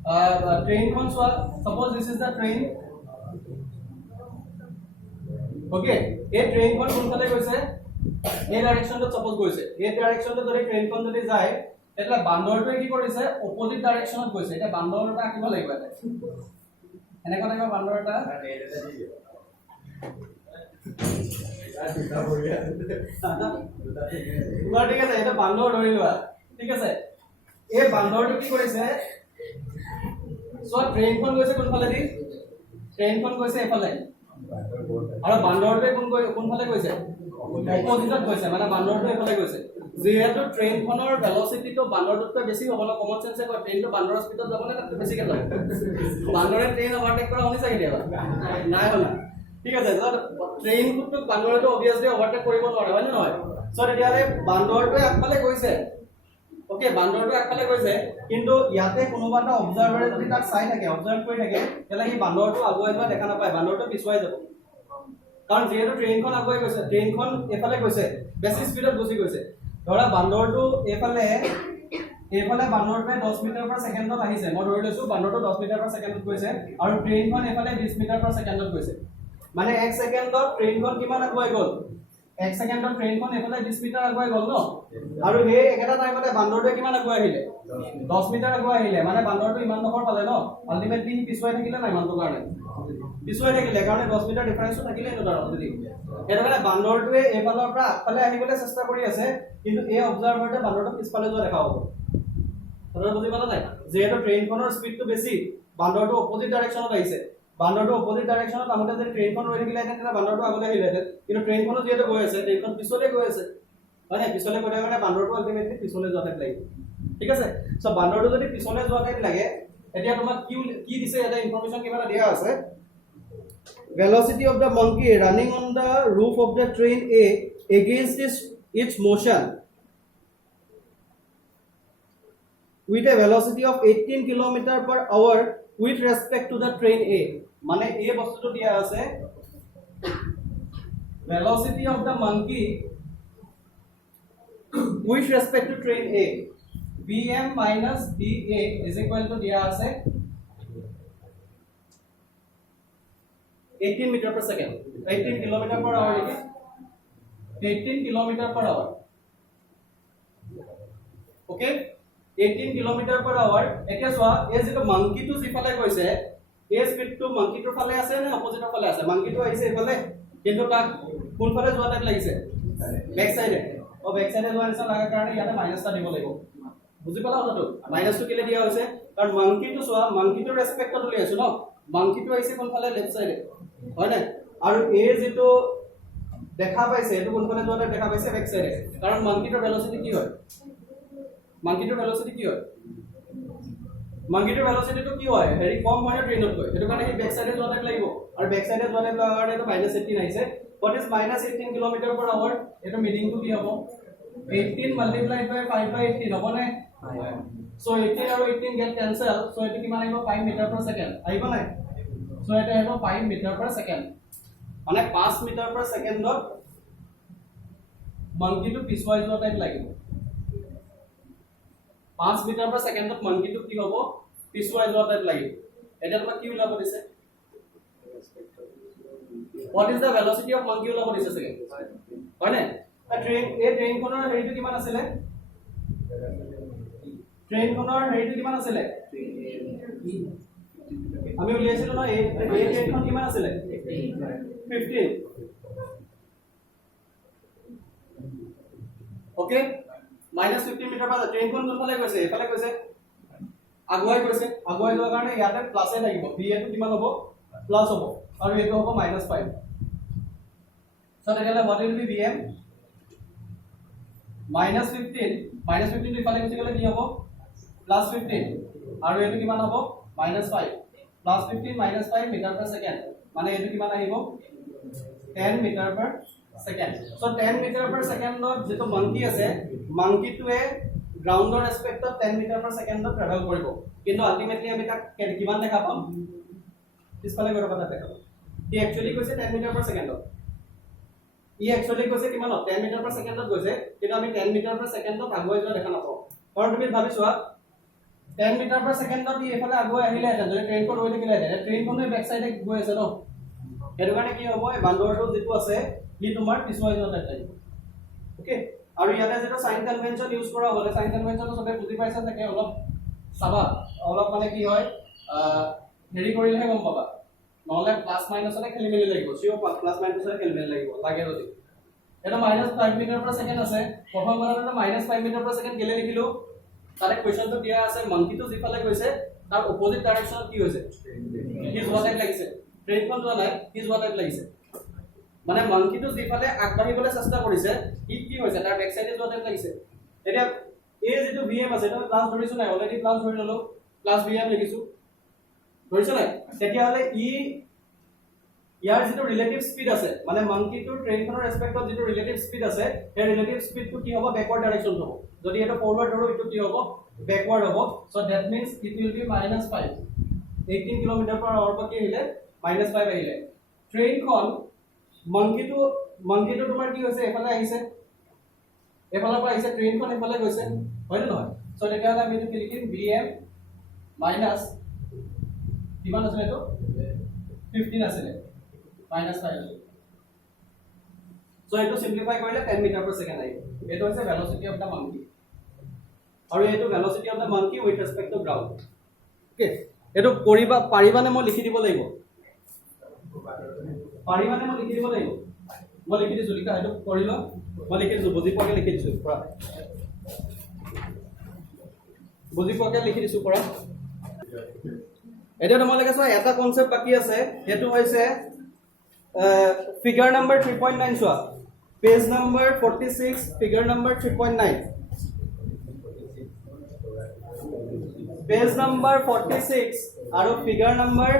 train kon soa suppose this is the train okay a train kon konfale goise a direction to suppose goise a direction to jodi train kon jodi jay etla bandor to ki korise opposite direction ot goise eta bandor ta akiba lagiba eta ene kone ba bandor ta তোমার ঠিক আছে এটা বান্দর ধৰি লোৱা ঠিক আছে এই বান্দৰটো কি কৰিছে সো ট্ৰেইনখন গৈছে কোনফালে দি ট্ৰেইনখন গৈছে এফালে আৰু বান্দৰটোৱে কোনফালে গৈছে অপজিটত গৈছে মানে বান্দৰটো এফালে গৈছে যেহেতু ট্ৰেইনখনৰ ভেলোচিটিটো বান্দৰটোতকৈ বেছি হ'ব না কমন সেন্সে কয় ট্ৰেইনটো বান্দৰৰ স্পীডত যাব না তাতকৈ বেছিকে যায় বান্দৰে ট্ৰেইন ওভাৰটেক কৰা শুনিছা কেতিয়াবা নাই হলা ঠিক আছে ট্ৰেইনটো বান্দৰটো অবিয়াসলি ওভাৰটেক কৰিব নোৱাৰে হয় নে নহয় সো তেতিয়ালে বান্দৰটোৱে আগফালে গৈছে ওকে বান্দৰটো আগফালে গৈছে কিন্তু ইয়াতে কোনোবাটা অবজাৰ্ভাৰে যদি তাক চাই থাকে অবজাৰ্ভ কৰি থাকে তেলে কি বান্দৰটো আগুৱাই যোৱা দেখা নাপায় বান্দৰটো পিছুৱাই যাব কাৰণ যেহেতু ট্ৰেইনখন আগুৱাই গৈছে ট্ৰেইনখন এফালে গৈছে বেছি স্পীডত গুচি গৈছে ধৰা বান্দৰটো এফালে বান্দৰটোৱে 10 মিটাৰ পাৰ সেকেন্ডত আহিছে মই ধৰি লৈছো বান্দৰটো 10 মিটাৰ পাৰ সেকেন্ডত গৈছে আৰু ট্ৰেইনখন এফালে 20 মিটাৰ পাৰ সেকেন্ডত গৈছে মানে 1 সেকেন্ডত ট্ৰেইনখন কিমান আগুৱাই গ'ল 1 সেকেন্ডত ট্ৰেইনখন এফালে 20 মিটাৰ আগুৱাই গ'ল ন আৰু এই একেটা টাইমতে বান্দৰটোৱে কিমান আগুৱাই আহিলে 10 মিটাৰ আগুৱাই আহিলে মানে বান্দৰটো ইমান নখৰ পালে ন আলটিমেটলি পিছুৱাই থাকিলে নাই মানটো কাৰণে পিছুৱাই থাকিলে কাৰণ 10 মিটাৰ ডিফাৰেন্সও থাকিলে ন তাৰ অলৰেডি এটা মানে বান্দৰটোৱে এফালৰ পৰা আগফালে আহিবলৈ চেষ্টা কৰি আছে কিন্তু এই অবজাৰ্ভাৰটোৱে বান্দৰটো পিছফালে যোৱা দেখা হ'ব তোমৰা বুজি পালা নাই যেহেতু ট্ৰেইনখনৰ স্পীডটো বেছি বান্দৰটো অপজিট ডাইৰেকশনত আহিছে বান্দৰটো অপজিট ডাইৰেকশনত আহোঁতে যদি ট্ৰেইনখন ৰৈ থাকিলে তেতিয়া বান্দৰটো আগলৈ আহিলেহেঁতেন কিন্তু ট্ৰেইনখনো যিহেতু গৈ আছে ট্ৰেইনখন পিছলৈ গৈ আছে হয় নাই পিছলৈ গৈ থাকে বান্দৰটো আলটিমেটলি পিছলৈ যোৱা টাইপ লাগিব ঠিক আছে সো বান্দৰটো যদি পিছলৈ যোৱা টাইপ লাগে এতিয়া তোমাক কি দিছে এটা ইনফৰমেশন কিবা দিয়া আছে velocity of the monkey running on the roof of the train A against its motion with a velocity of 18 km per hour with respect to the train A মানে এই বস্তুটো দিয়া আছে velocity of the monkey with respect to train A bm minus ba is equal to দিয়া আছে 18 meter per second 18 kilometer per hour 18 kilometer per hour okay 18 kilometer per hour এতিয়া সোয়া এই যেটো মাংকি টু সিফালে গৈছে এই স্পিড টু মাংকি টুৰ ফালে আছে নে অপজিটৰ ফালে আছে মাংকি টু আহিছে ইফালে কিন্তু তাক কোন ফালে যোৱা টাইপ লাগিছে ব্যাক সাইডে ও ব্যাক সাইডে যোৱা নিচিনা লাগাৰ কাৰণে ইয়াতে মাইনাসটা দিব লাগিব বুজি পালা কথাটো মাইনাসটো কেলে দিয়া হৈছে কাৰণ মাংকি টু সোয়া মাংকি টুৰ ৰেসপেক্টত লৈ আছো ন মাংকি টু আহিছে কোন ফালে লেফট সাইডে হয় না আৰু এই যেটো দেখা পাইছে এটো কোনফালে যোৱাটা দেখা পাইছে ব্যাক সাইডে কাৰণ মাংকিটোৰ ভেলোসিটি কি হয় মাংকিটোৰ ভেলোসিটি কি হয় মাংকিটোৰ ভেলোসিটিটো কি হয় হেৰি কম হয় না ট্ৰেইনত গৈ এটো কাৰণে ব্যাক সাইডে যোৱাটা লাগিব আৰু ব্যাক সাইডে যোৱাটা কাৰণে তো -18 আহিছে what is -18 km per hour এটো মিনিংটো কি হ'ব 18 multiplied by 5 by 18 হ'ব নে so 18 আৰু 18 get cancel so এটো কিমান আহিব 5 মিটাৰ per second আহিব নাই so এটা হলো 5 মিটাৰ per second মানে 5 মিটাৰ per secondত মাংকিটো পিছুৱাই যোৱা টাইপ লাগিব 5 মিটাৰ per secondত মাংকিটো কি হ'ব পিছুৱাই যোৱা টাইপ লাগিব এটা তোমাক কি ওলাব দিছে what is the velocity of monkey ওলাব দিছে সেকেন্ড হয় না ট্ৰেইনখনৰ হেৰিটো কিমান আছিল ট্ৰেইনখনৰ হেৰিটো কিমান আছিল আমি উলিয়াইছিলো না এই ট্ৰেইনখন কিমান আছিল 15 ওকে -15 মিটাৰ পাৰ ট্ৰেইনখন কোনফালে গৈছে এফালে গৈছে আগুৱাই গৈছে আগুৱাই যোৱাৰ কাৰণে ইয়াতে প্লাসে লাগিব VA টো কিমান হ'ব প্লাস হ'ব আৰু এইটো হ'ব -5 সো তেতিয়াহ'লে what will be VM -15 টো ইফালে গুচি গ'লে কি হ'ব +15 আৰু এইটো কিমান হ'ব -5 +15 -5 মিটাৰ পাৰ সেকেন্ড মানে এইটো কিমান আহিব 10 metre per second so 10 metre per সেকেন্ডত যেটো মাংকি আছে মাংকিটোৱে গ্ৰাউণ্ডৰ ৰেসপেক্টত 10 মিটাৰ পাৰ সেকেন্ডত ট্ৰেভেল কৰিব কিন্তু আলটিমেটলি আমি তাক কিমান দেখা পাম পিছফালে গৈ কথা দেখা পাম ই একচুয়ালি কৈছে 10 মিটাৰ পাৰ সেকেন্ডত ই একচুয়ালি কৈছে কিমানত 10 মিটাৰ পাৰ সেকেন্ডত গৈছে কিন্তু আমি 10 মিটাৰ পাৰ সেকেন্ডত আগুৱাই যোৱা দেখা নাপাওঁ কাৰণ তুমি ভাবিছোৱা 10 মিটাৰ পাৰ সেকেন্ডত ই এফালে আগুৱাই আহিলে হেতেন যদি ট্ৰেইনখন ৰৈ থাকিলে হেতেন ট্ৰেইনখনে বেক সাইডে গৈ আছে ন এটো কাৰণে কি হ'ব এই বান্দৰটো যেটো আছে ই তোমাৰ পিছুৱাই যোৱা টাইপ ওকে আৰু ইয়াতে যেটো সাইন কনভেনশন ইউজ কৰা হলে সাইন কনভেনশন সবে বুজি পাইছা থাকে অলপ সাবা অলপ মানে কি হয় হেৰি কৰিলেহে গম পাবা নহলে প্লাস মাইনাসতে খেলি মেলি লাগিব সিও প্লাস মাইনাসতে খেলি মেলি লাগিব লাগে যদি এটা -5 মিটাৰ পাৰ সেকেন্ড আছে প্ৰথম বাৰতে -5 মিটাৰ পাৰ সেকেন্ড গেলে লিখিলো তাৰে কোৱেশ্চনটো দিয়া আছে মাংকিটো যিফালে গৈছে তাৰ অপোজিট ডাইৰেকশনত কি হৈছে হিজ হোৱা টাইপ লাগিছে ট্ৰেইনখন যোৱা নাই হিজ হোৱা টাইপ লাগিছে মানে মাংকিটো যিফালে আগবাঢ়িবলৈ চেষ্টা কৰিছে ই কি হৈছে তাৰ বেক সাইডে যোৱা টাইপ লাগিছে এতিয়া এই যেটো VM আছে এটা প্লাস ধৰিছো নাই অলৰেডি প্লাস ধৰি ললো প্লাস VM লিখিছো ধৰিছো নাই তেতিয়াহলে ইয়াৰ যেটো ৰিলেটিভ স্পীড আছে মানে মাংকিটোৰ ট্ৰেইনখনৰ ৰেসপেক্টত যেটো ৰিলেটিভ স্পীড আছে সেই ৰিলেটিভ স্পীডটো কি হ'ব ব্যাকৱাৰ্ড ডাইৰেকশন হ'ব যদি এটা ফৰৱাৰ্ড ধৰো এটো কি হ'ব ব্যাকৱাৰ্ড হ'ব so that means it will be -5 18 kilometre per hour পৰ কি আহিলে -5 আহিলে ট্ৰেইনখন মাংকিটো তোমাৰ কি হৈছে এফালে আহিছে এফালৰ পৰা আহিছে ট্ৰেইনখন এফালে গৈছে হয় নে নহয় সো তেতিয়াহ'লে আমি এটো কি লিখিম VM মাইনাস কিমান আছে এটো 15 আছে -5 সো এটো সিম্পলিফাই কৰিলে 10 মিটাৰ পাৰ সেকেন্ড আহিব এটো হৈছে ভেলোসিটি অফ দা মাংকি আৰু এটো velocity of the monkey with respect to ground okay এটো কৰিবা পাৰিবানে মই লিখি দিব লাগিব পাৰিবানে মই লিখি দিব লাগিব মই লিখি দিছো লিখা এটো কৰিলো মই লিখি দিছো বুজি পোৱাকে লিখি দিছো পৰা বুজি পোৱাকে লিখি দিছো পৰা এটা তোমালোকে চোৱা এটা কনসেপ্ট বাকি আছে হেতু হৈছে ফিগাৰ নম্বৰ 3.9 চোৱা page number 46 figure number 3.9 page number 46 আৰু ফিগাৰ নম্বৰ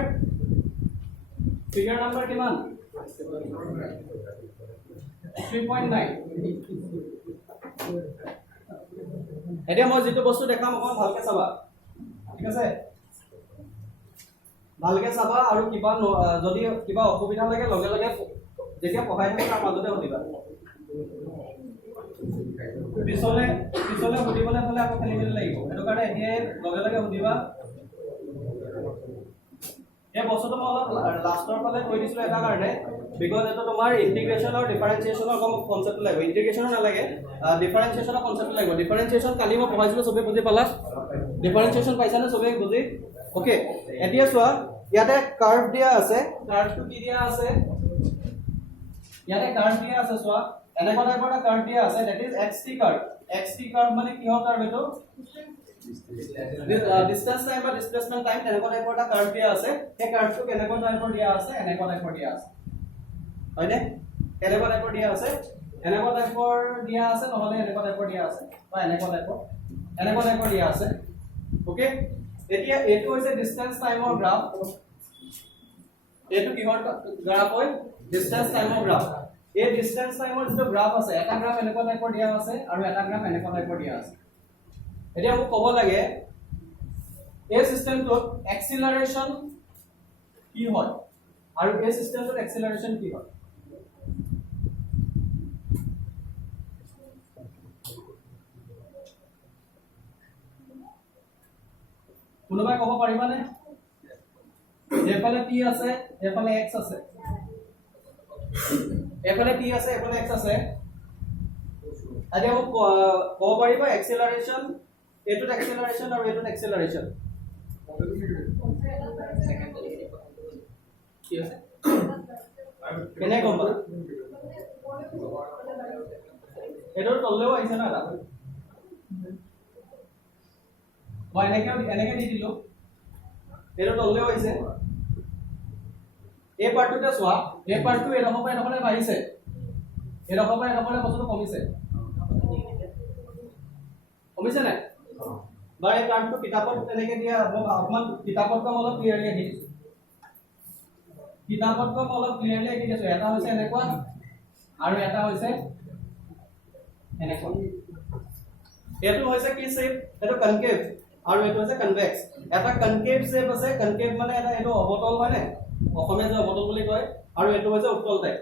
কিমান 3.9 এতিয়া মই যেটো বস্তু দেখাম অকন ভালকে চাবা ঠিক আছে ভালকে চাবা আৰু কিবা যদি কিবা অসুবিধা লাগে লগে লগে যেতিয়া পঢ়াই থাকে তাৰ মাজতে সুধিবা পিছলে সুধিবলৈ হলে আকৌ খেলি মেলি লাগিব এটো কাৰণে এতিয়া লগে লগে সুধিবা এই বস্তুটো মই অলপ লাষ্টৰ ফালে কৈ দিছিলো এটা কাৰণে বিকজ এটো তোমাৰ ইন্টিগ্ৰেশন আৰু ডিফাৰেন্সিয়েশনৰ কনসেপ্ট লাগিব ইন্টিগ্ৰেশনৰ নালাগে ডিফাৰেন্সিয়েশনৰ কনসেপ্ট লাগিব ডিফাৰেন্সিয়েশন কালি মই পঢ়াইছিলো সবে বুজি পালা ডিফাৰেন্সিয়েশন পাইছানে সবে বুজি ওকে এতিয়া চোৱা ইয়াতে কাৰ্ভ দিয়া আছে কাৰ্ভটো কি দিয়া আছে ইয়াতে কাৰ্ভ দিয়া আছে চোৱা এনেকুৱা টাইপৰ এটা কার্ভ দিয়া আছে দ্যাট ইজ xt কার্ভ মানে কি হয় কার্ভ এটো ডিসটেন্স টাইম বা ডিসপ্লেসমেন্ট টাইম এনেকুৱা টাইপৰ এটা কাৰ্ভ দিয়া আছে এই কাৰ্ভটো কেনেকুৱা টাইপৰ দিয়া আছে এনেকুৱা টাইপৰ দিয়া আছে হয়নে কেনেকুৱা টাইপৰ দিয়া আছে এনেকুৱা টাইপৰ দিয়া আছে নহলে এনেকুৱা টাইপৰ দিয়া আছে বা এনেকুৱা টাইপৰ দিয়া আছে ওকে এতিয়া এটো হৈছে ডিসটেন্স টাইমৰ গ্ৰাফ এটো কিহৰ গ্ৰাফ হয় ডিসটেন্স টাইমৰ গ্ৰাফ এই ডিসটেন্স টাইমৰ যেটো গ্ৰাফ আছে এটা গ্ৰাফ এনেকুৱা টাইপৰ দিয়া আছে আৰু এটা গ্ৰাফ এনেকুৱা টাইপৰ দিয়া আছে এতিয়া মোক ক'ব লাগে এই সিস্টেমটোত এক্সিলাৰেশন কি হয় আৰু এই সিস্টেমটোত এক্সিলাৰেশন কি হয় কোনোবাই ক'ব পাৰিবানে এফালে t আছে এফালে x আছে এফালে t আছে এফালে x আছে আদি মোক ক'ব পাৰিবা এক্সিলাৰেশন এটোত এক্সিলাৰেশন আৰু এটোত এক্সিলাৰেশন কি আছে কেনে গম পালা এটোৰ তললেও আহিছে না মই এনেকে দি দিলো এটো তললে হৈছে এই পাৰ্টটোতে চোৱা এই পাৰ্টটো এডখৰ পৰা এডখৰলৈ বাঢ়িছে এডখৰ পৰা এডখৰলৈ বস্তুটো কমিছে কমিছে নাই বা এই কাৰ্ডটো কিতাপত তেনেকে দিয়া অকমান কিতাপতকৈ অলপ ক্লিয়াৰলি আহি দিছো কিতাপতকৈ অলপ ক্লিয়াৰলি আহি দিছো এটা হৈছে এনেকুৱা আৰু এটা হৈছে এনেকুৱা এটো হৈছে কি শেপ এটো কনকেভ আৰু এটো হৈছে কনভেক্স এটা কনকেভ শেপ আছে কনকেভ মানে এটা এটো অবতল মানে অসমীয়া যে অবতল বুলি কয় আৰু এটো হৈছে উত্তল type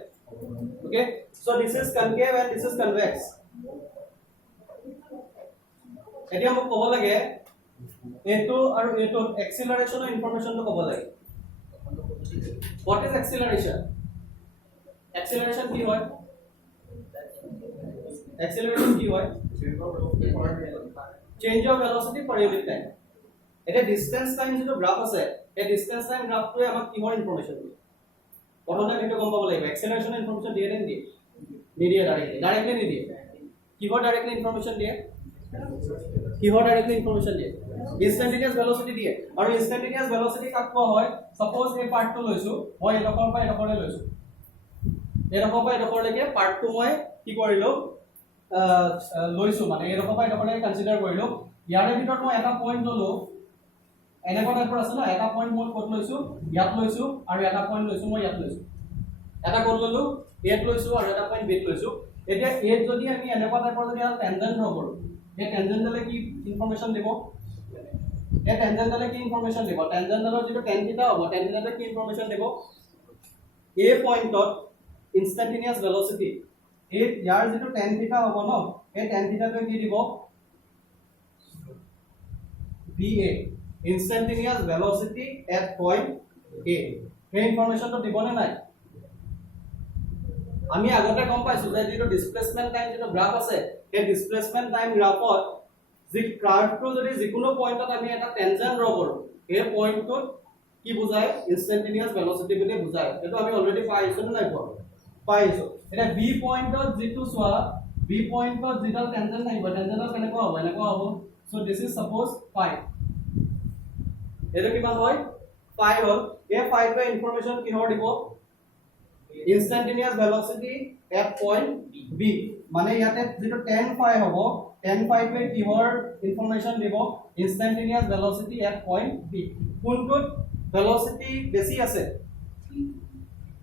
okay so this is concave and this is convex এতিয়া মোক ক'ব লাগে এটো আৰু এটো এক্সিলাৰেশনৰ ইনফৰমেশনটো ক'ব লাগে what is acceleration acceleration কি হয় acceleration কি হয় change of velocity per unit time এটা distance time যেটো গ্রাফ আছে এই distance time গ্ৰাফটোৱে আমাক কিহৰ ইনফৰমেশন দিয়ে প্ৰথমতে ভিডিও গম পাব লাগিব acceleration ইনফৰমেশন দিয়ে নে নিদিয়ে নিদিয়ে ডাইৰেক্টলি নিদিয়ে কিহৰ ডাইৰেক্টলি ইনফৰমেশন দিয়ে কিহৰ ডাইৰেক্টলি ইনফৰমেশন দিয়ে instantaneous velocity দিয়ে আৰু instantaneous velocity কাক কোৱা হয় suppose এই পাৰ্টটো লৈছো মই এডখৰ পৰা এডখৰলৈ লৈছো এডখৰ পৰা এডখৰলৈকে পাৰ্টটো মই কি কৰিলো লৈছো মানে এডখৰ পৰা এডখৰলৈকে কনসিডাৰ কৰিলো ইয়াৰে ভিতৰত মই এটা পইণ্ট ললো এনেকুৱা টাইপৰ আছে ন এটা পইণ্ট মই ক'ত লৈছো ইয়াত লৈছো আৰু এটা পইণ্ট লৈছো মই ইয়াত লৈছো এটা ক'ত ললো এত লৈছো আৰু এটা পইণ্ট বিত লৈছো এতিয়া এত যদি আমি এনেকুৱা টাইপৰ যদি টেনজেন্ট ড্ৰ কৰো এই টেনজেন্টলে কি ইনফৰমেশন দিব এই টেনজেন্টলে কি ইনফৰমেশন দিব টেনজেন্টলৰ যেটো tan থিটা হ'ব tan থিটালে কি ইনফৰমেশন দিব এই পইণ্টত ইনস্ট্যান্টেনিয়াস ভেলোসিটি এই ইয়াৰ যেটো tan থিটা হ'ব ন এই tan থিটাটো কি দিব va instantaneous velocity at point a এই ইনফৰমেশনটো দিবনে নাই আমি আগতে গম পাইছো যে যেটো ডিসপ্লেসমেন্ট টাইম যেটো গ্ৰাফ আছে এই ডিসপ্লেসমেন্ট টাইম গ্ৰাফত যে কাৰ্ভটো যদি যিকোনো পইণ্টত আমি এটা টেনজেন্ট ড্ৰ কৰো এই পইণ্টটোত কি বুজায় ইনস্ট্যান্টেনিয়াস ভেলোসিটি বুলি বুজায় এটো আমি অলৰেডি পাইছো নে নাই পাইছো এটা বি পইণ্টত যেটো সোৱা বি পইণ্টত যেটা টেনজেন্ট আহিব টেনজেন্টৰ কেনেকুৱা হ'ব এনেকুৱা হ'ব সো দিস ইজ সাপোজ পাই এটো কিমান হয় পাই হল এই পাইটো ইনফৰমেশন কিহৰ দিব instantaneous velocity at point b মানে ইয়াতে যেটো tan phi হ'ব tan phi টোৱে কিহৰ ইনফৰমেশন দিব instantaneous velocity at point b কোনটোত velocity বেছি আছে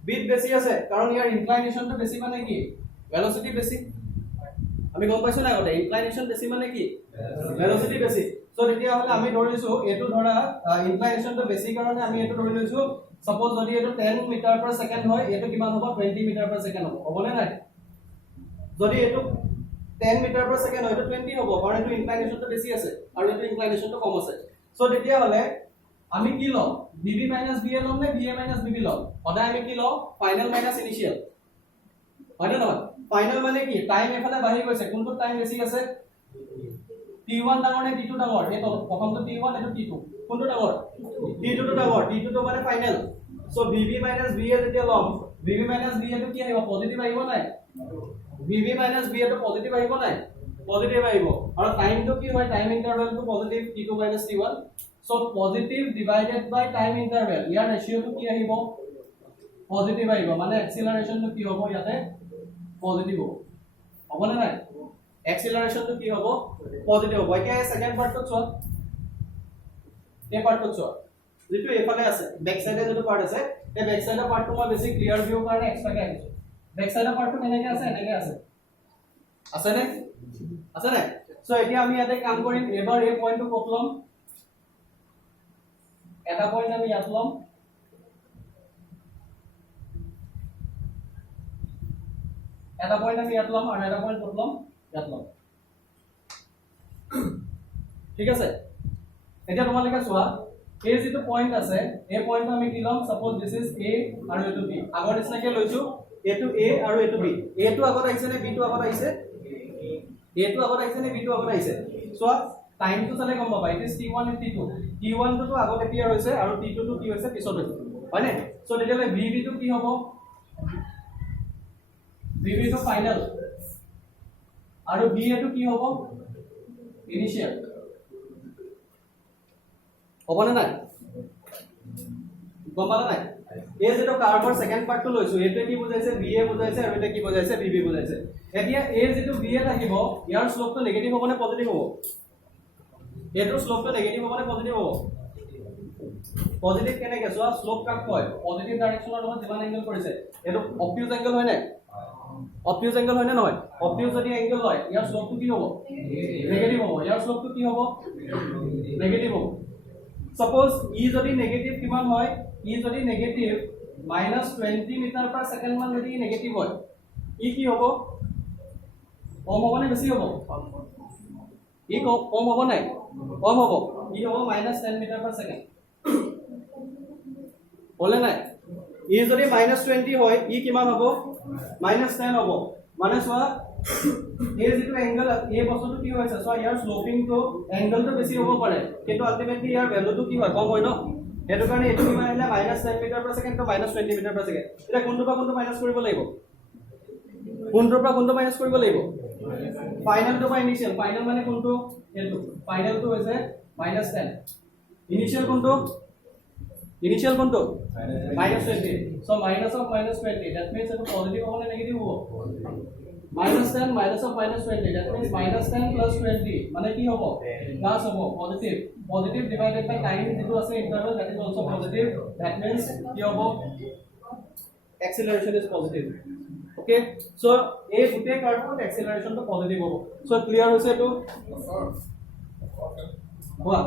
বিট বেছি আছে কাৰণ ইয়াৰ ইনক্লাইনেশনটো বেছি মানে কি velocity বেছি আমি গম পাইছো না আগতে ইনক্লাইনেশন বেছি মানে কি velocity বেছি সো তেতিয়া হলে আমি ধৰিছো এটো ধৰা ইনক্লাইনেশনটো বেছি কাৰণে আমি এটো ধৰি লৈছো Suppose যদি এটো 10 মিটাৰ per second হয় এটো কিমান হ'ব 20 মিটাৰ per second হ'ব হ'বনে নাই যদি এটো 10 মিটাৰ per second হয় এটো 20 হ'ব কাৰণ এটো ইনক্লাইনেশনটো বেছি আছে আৰু এটো ইনক্লাইনেশনটো কম আছে সো তেতিয়া হলে আমি কি লম vb - va লম নে va - vb লম সদায় আমি কি লম ফাইনাল মাইনাস ইনিশিয়াল হয় না নহয় ফাইনাল মানে কি টাইম এফালে বাঢ়ি গৈছে কোনটো টাইম বেছি আছে t1 ডাঙৰ নে t2 ডাঙৰ এটো প্ৰথমটো t1 এটো t2 কোনটো ডাঙৰ t2 টো ডাঙৰ t2 টো মানে ফাইনাল সো vb - va যেতিয়া লম vb - va টো কি আহিব পজিটিভ আহিব নাই vb - va টো পজিটিভ আহিব নাই পজিটিভ আহিব আৰু টাইমটো কি হয় টাইম ইন্টাৰভেলটো positive t2 - t1 so positive divided by time interval ইয়াৰ ৰেশিওটো কি আহিব পজিটিভ আহিব মানে এক্সিলাৰেশনটো কি হ'ব ইয়াতে পজিটিভ হ'ব না নাই এক্সিলাৰেশনটো কি হ'ব পজিটিভ হ'ব এতিয়া সেকেন্ড পাৰ্টটো চোৱা এই পাৰ্টটো চোৱা যেটো এফালে আছে ব্যাক সাইডে যেটো পাৰ্ট আছে এই ব্যাক সাইডৰ পাৰ্টটো মই বেছি ক্লিয়াৰ ভিউ কাৰণে এক্সট্ৰাকে আহিছো ব্যাক সাইডৰ পাৰ্টটো কেনেকে আছে এনেকে আছে নে সো এতিয়া আমি ইয়াতে কাম কৰিম এবাৰ এই পইণ্টটো ক'ত লম এটা পইণ্ট আমি ইয়াত লম এটা পইণ্ট আমি ইয়াত লম আৰু এটা পইণ্ট ক'ত লম ইয়াত লম ঠিক আছে এতিয়া তোমালোকে চোৱা এই যেটো পইণ্ট আছে এই পইণ্টটো আমি কি লম সাপোজ দিস ইজ a আৰু এটো b আগৰ নিচিনাকে লৈছো এটো a আৰু এটো b a টো আগত আহিছে নে b টো আগত আহিছে a টো আগত আহিছে নে b টো আগত আহিছে চোৱা টাইমটো চালে গম পাবা it is t1 and t2 t1 টো আগত এপিয়াৰ হৈছে আৰু t2 টো কি হৈছে পিছত হৈছে হয় নে সো তেতিয়ালে vb টো কি হ'ব vb টো ফাইনাল আৰু b টো কি হ'ব ইনিশিয়াল হ'বনে নাই গম পালা নাই এই যেটো কাৰ্ভৰ সেকেন্ড পাৰ্টটো লৈছো এটো কি বুজাইছে BA বুজাইছে আৰু এটা কি বুজাইছে BB বুজাইছে এতিয়া এই যেটো BA থাকিব ইয়াৰ স্লোপটো নেগেটিভ হ'ব নে পজিটিভ হ'ব এটো স্লোপটো নেগেটিভ হ'ব নে পজিটিভ হ'ব পজিটিভ কেনেকে চোৱা স্লোপ কাক কয় পজিটিভ ডাইৰেকচনৰ লগত যিমান এংগল কৰিছে এটো অবটিউজ এংগল হয় নাই অবটিউজ এংগল হয় নে নহয় অবটিউজ যদি এংগল হয় ইয়াৰ স্লোপটো কি হ'ব নেগেটিভ হ'ব ইয়াৰ স্লোপটো কি হ'ব নেগেটিভ হ'ব সপোজ ই যদি নেগেটিভ কিমান হয় ই যদি নেগেটিভ -20 মিটাৰ পাৰ সেকেন্ড মান যদি নেগেটিভ হয় ই কি হ'ব কম হ'ব নে বেছি হ'ব ই কম হ'ব নাই কম হ'ব ই হ'ব -10 মিটাৰ পাৰ সেকেন্ড বলে নাই ই যদি -20 হয় ই কিমান হ'ব -10 হ'ব মানে চোৱা এই যেটো এংগল এই বস্তুটো কি হৈছে সো ইয়াৰ স্লোপিং তো এংগলটো বেছি হ'ব পাৰে কিন্তু আলটিমেটলি ইয়াৰ ভ্যালুটো কি হয় কম হয় ন হেতু কাৰণে এটো কিমান আহিলে -10 মিটাৰ পাৰ সেকেন্ড তো -20 মিটাৰ পাৰ সেকেন্ড এটা কোনটো পৰা কোনটো মাইনাস কৰিব লাগিব কোনটোৰ পৰা কোনটো মাইনাস কৰিব লাগিব ফাইনাল তো বা ইনিশিয়াল ফাইনাল মানে কোনটো এটো ফাইনাল তো হৈছে -10 ইনিশিয়াল কোনটো ইনিশিয়াল কোনটো -20 so minus of -20 that means এটা পজিটিভ হবে না নেগেটিভ হবে -10 minus of -20 that means -10 plus 20 মানে কি হবে প্লাস হবে positive positive divided by time যেটো আছে interval that is also positive that means কি হবে acceleration is positive okay so এই গুটে কার্ভত acceleration তো পজিটিভ হবে so ক্লিয়ার হৈছে তো হোৱা